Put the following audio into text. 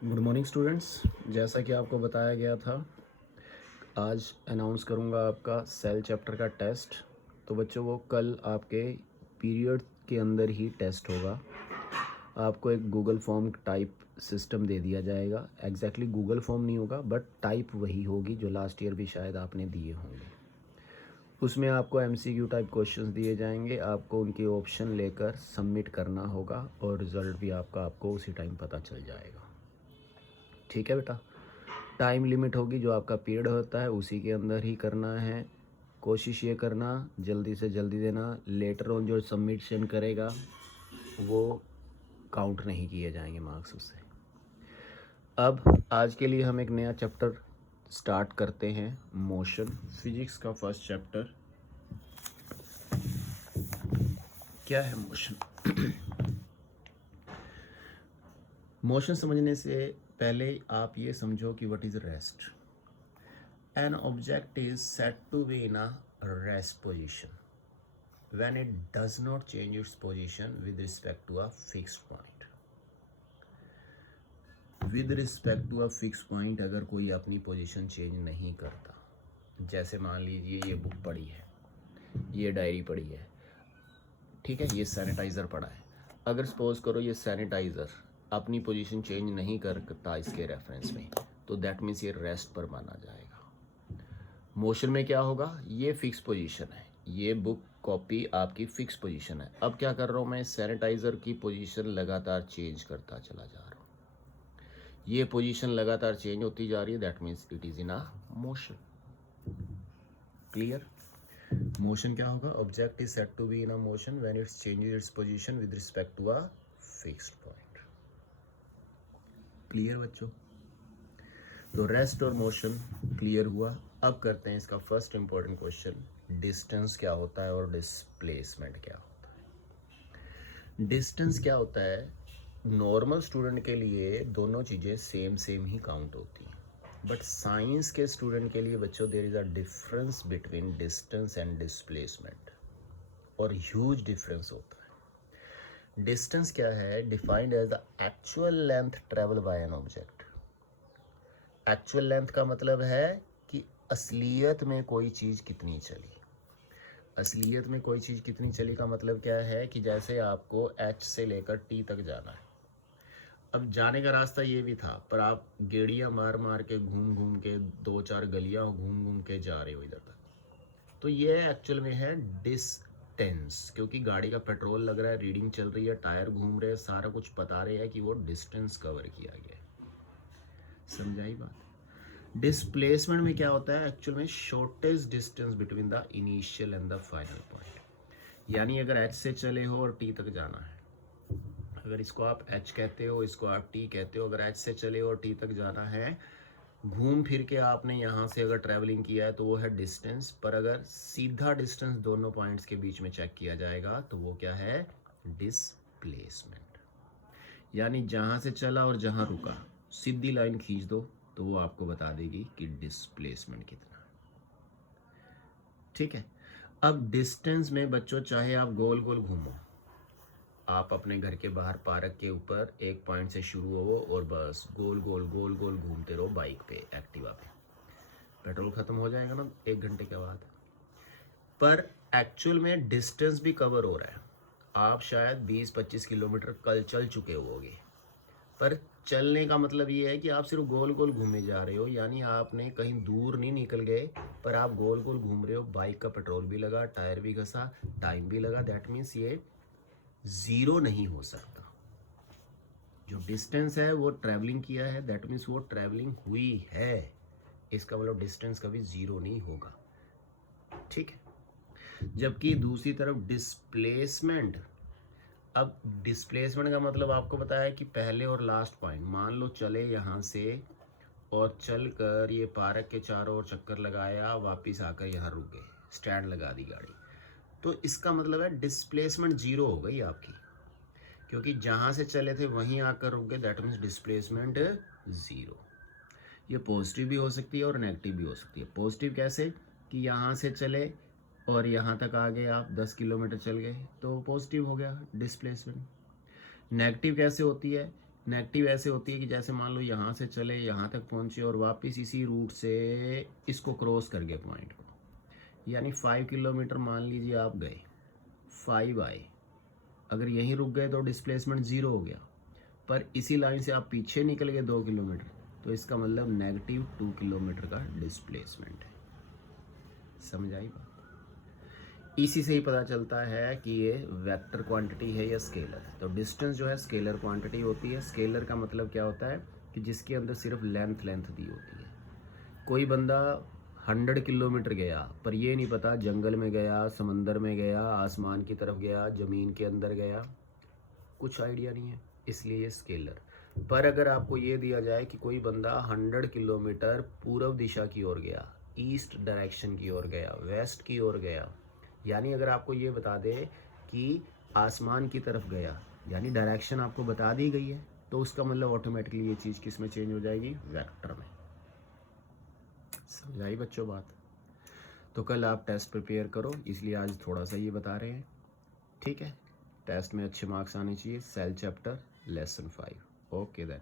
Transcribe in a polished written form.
Good morning students. जैसा कि आपको बताया गया था, आज अनाउंस करूंगा आपका सेल चैप्टर का टेस्ट। तो बच्चों, वो कल आपके पीरियड के अंदर ही टेस्ट होगा। आपको एक गूगल फॉर्म टाइप सिस्टम दे दिया जाएगा। एग्जैक्टली गूगल फॉर्म नहीं होगा, बट टाइप वही होगी जो लास्ट ईयर भी शायद आपने दिए होंगे। उसमें आपको एमसीक्यू टाइप क्वेश्चंस दिए जाएंगे। आपको उनके ऑप्शन लेकर सबमिट करना होगा और रिज़ल्ट भी आपको उसी टाइम पता चल जाएगा। ठीक है बेटा। टाइम लिमिट होगी, जो आपका पीरियड होता है उसी के अंदर ही करना है। कोशिश ये करना जल्दी से जल्दी देना। लेटर ऑन जो सबमिशन करेगा वो काउंट नहीं किए जाएंगे मार्क्स उससे। अब आज के लिए हम एक नया चैप्टर स्टार्ट करते हैं, मोशन। फिजिक्स का फर्स्ट चैप्टर क्या है? मोशन। मोशन समझने से पहले आप ये समझो कि what is rest. An object is said to be in a rest position when it does not change its position with respect to a fixed point. With respect to a fixed point, अगर कोई अपनी position change नहीं करता, जैसे मान लीजिए ये book पड़ी है, ये डायरी पड़ी है, ठीक है, ये सैनिटाइज़र पड़ा है। अगर सपोज करो ये सैनिटाइज़र अपनी पोजीशन चेंज नहीं करता इसके रेफरेंस में, तो दैट मीन्स ये रेस्ट पर माना जाएगा। मोशन में क्या होगा? ये फिक्स पोजीशन है, ये बुक कॉपी आपकी फिक्स पोजीशन है। अब क्या कर रहा हूँ मैं? सैनिटाइज़र की पोजीशन लगातार चेंज करता चला जा रहा हूँ। ये पोजीशन लगातार चेंज होती जा रही है, that means it is in a motion. Clear? Motion क्या होगा? Object is said to be in a motion when it's changes its position with respect to a fixed point. Clear बच्चों? तो rest और motion clear हुआ। अब करते हैं इसका फर्स्ट इंपॉर्टेंट क्वेश्चन, डिस्टेंस क्या होता है और डिस्प्लेसमेंट क्या होता है। डिस्टेंस क्या होता है? नॉर्मल स्टूडेंट के लिए दोनों चीज़ें सेम ही काउंट होती हैं, बट साइंस के स्टूडेंट के लिए बच्चों there is a difference between distance and displacement, और ह्यूज डिफरेंस होता है। डिस्टेंस क्या है? Defined as the actual length travel by an object. Actual length का मतलब है कि असलियत में कोई चीज़ कितनी चली। असलियत में कोई चीज़ कितनी चली का मतलब क्या है कि जैसे आपको एच से लेकर टी तक जाना है। अब जाने का रास्ता ये भी था, पर आप गेड़ियाँ मार मार के घूम घूम के 2-4 गलियाँ घूम घूम के जा रहे हो इधर तक, तो ये एक्चुअल में है डिस्टेंस। क्योंकि गाड़ी का पेट्रोल लग रहा है, रीडिंग चल रही है, टायर घूम रहे हैं, सारा कुछ बता रहे हैं कि वो डिस्टेंस कवर किया गया है। समझाई बात? डिस्प्लेसमेंट में क्या होता है? एक्चुअल में shortest distance between the initial and the final point. यानी अगर एच से चले हो और टी तक जाना है, अगर इसको आप एच कहते हो, इसको आप टी कहते हो, अगर एच से चले हो और टी तक जाना है, घूम फिर के आपने यहाँ से अगर ट्रैवलिंग किया है तो वो है डिस्टेंस। पर अगर सीधा डिस्टेंस दोनों पॉइंट्स के बीच में चेक किया जाएगा तो वो क्या है? डिस्प्लेसमेंट। यानी जहाँ से चला और जहाँ रुका, सीधी लाइन खींच दो तो वो आपको बता देगी कि डिस्प्लेसमेंट कितना है। ठीक है। अब डिस्टेंस में बच्चों चाहे आप गोल गोल घूमो, आप अपने घर के बाहर पार्क के ऊपर एक पॉइंट से शुरू हो और बस गोल गोल घूमते रहो बाइक पे, एक्टिवा पे, पेट्रोल खत्म हो जाएगा ना 1 घंटे के बाद। पर एक्चुअल में डिस्टेंस भी कवर हो रहा है। आप शायद 20-25 किलोमीटर कल चल चुके होगे, पर चलने का मतलब ये है कि आप सिर्फ गोल गोल घूमे जा रहे हो, यानी आपने कहीं दूर नहीं निकल गए, पर आप गोल गोल घूम रहे हो। बाइक का पेट्रोल भी लगा, टायर भी घसा, टाइम भी लगा, दैट मीन्स ये ज़ीरो नहीं हो सकता। जो डिस्टेंस है वो ट्रैवलिंग किया है, दैट मीन्स वो ट्रैवलिंग हुई है। इसका मतलब डिस्टेंस कभी ज़ीरो नहीं होगा। ठीक है। जबकि दूसरी तरफ डिस्प्लेसमेंट, अब डिस्प्लेसमेंट का मतलब आपको बताया कि पहले और लास्ट पॉइंट, मान लो चले यहाँ से और चल कर ये पार्क के चारों ओर चक्कर लगाया, वापस आकर यहाँ रुक गए, स्टैंड लगा दी गाड़ी, तो इसका मतलब है डिस्प्लेसमेंट ज़ीरो हो गई आपकी, क्योंकि जहाँ से चले थे वहीं आकर रुक गए, दैट मीन्स डिस्प्लेसमेंट ज़ीरो। ये पॉजिटिव भी हो सकती है और नेगेटिव भी हो सकती है। पॉजिटिव कैसे? कि यहाँ से चले और यहाँ तक आ गए, आप 10 किलोमीटर चल गए, तो पॉजिटिव हो गया डिस्प्लेसमेंट। नेगेटिव कैसे होती है? नेगेटिव ऐसे होती है कि जैसे मान लो यहाँ से चले यहाँ तक पहुँचे और वापस इसी रूट से इसको क्रॉस कर गए पॉइंट को, यानी 5 किलोमीटर मान लीजिए आप गए, 5 आए, अगर यहीं रुक गए तो डिस्प्लेसमेंट 0 हो गया, पर इसी लाइन से आप पीछे निकल गए 2 किलोमीटर, तो इसका मतलब नेगेटिव 2 किलोमीटर का डिस्प्लेसमेंट है। समझ आई बात? इसी से ही पता चलता है कि ये वेक्टर क्वांटिटी है या स्केलर है। तो डिस्टेंस जो है स्केलर क्वांटिटी होती है। स्केलर का मतलब क्या होता है कि जिसके अंदर सिर्फ लेंथ दी होती है। कोई बंदा 100 किलोमीटर गया पर ये नहीं पता जंगल में गया, समंदर में गया, आसमान की तरफ गया, ज़मीन के अंदर गया, कुछ आइडिया नहीं है, इसलिए ये स्केलर। पर अगर आपको ये दिया जाए कि कोई बंदा 100 किलोमीटर पूर्व दिशा की ओर गया, ईस्ट डायरेक्शन की ओर गया, वेस्ट की ओर गया, यानी अगर आपको ये बता दे कि आसमान की तरफ गया, यानी डायरेक्शन आपको बता दी गई है, तो उसका मतलब ऑटोमेटिकली ये चीज़ किस में चेंज हो जाएगी? वेक्टर में। समझ आई बच्चों बात? तो कल आप टेस्ट प्रिपेयर करो, इसलिए आज थोड़ा सा ये बता रहे हैं, ठीक है? टेस्ट में अच्छे मार्क्स आने चाहिए। Cell chapter lesson 5। Okay then.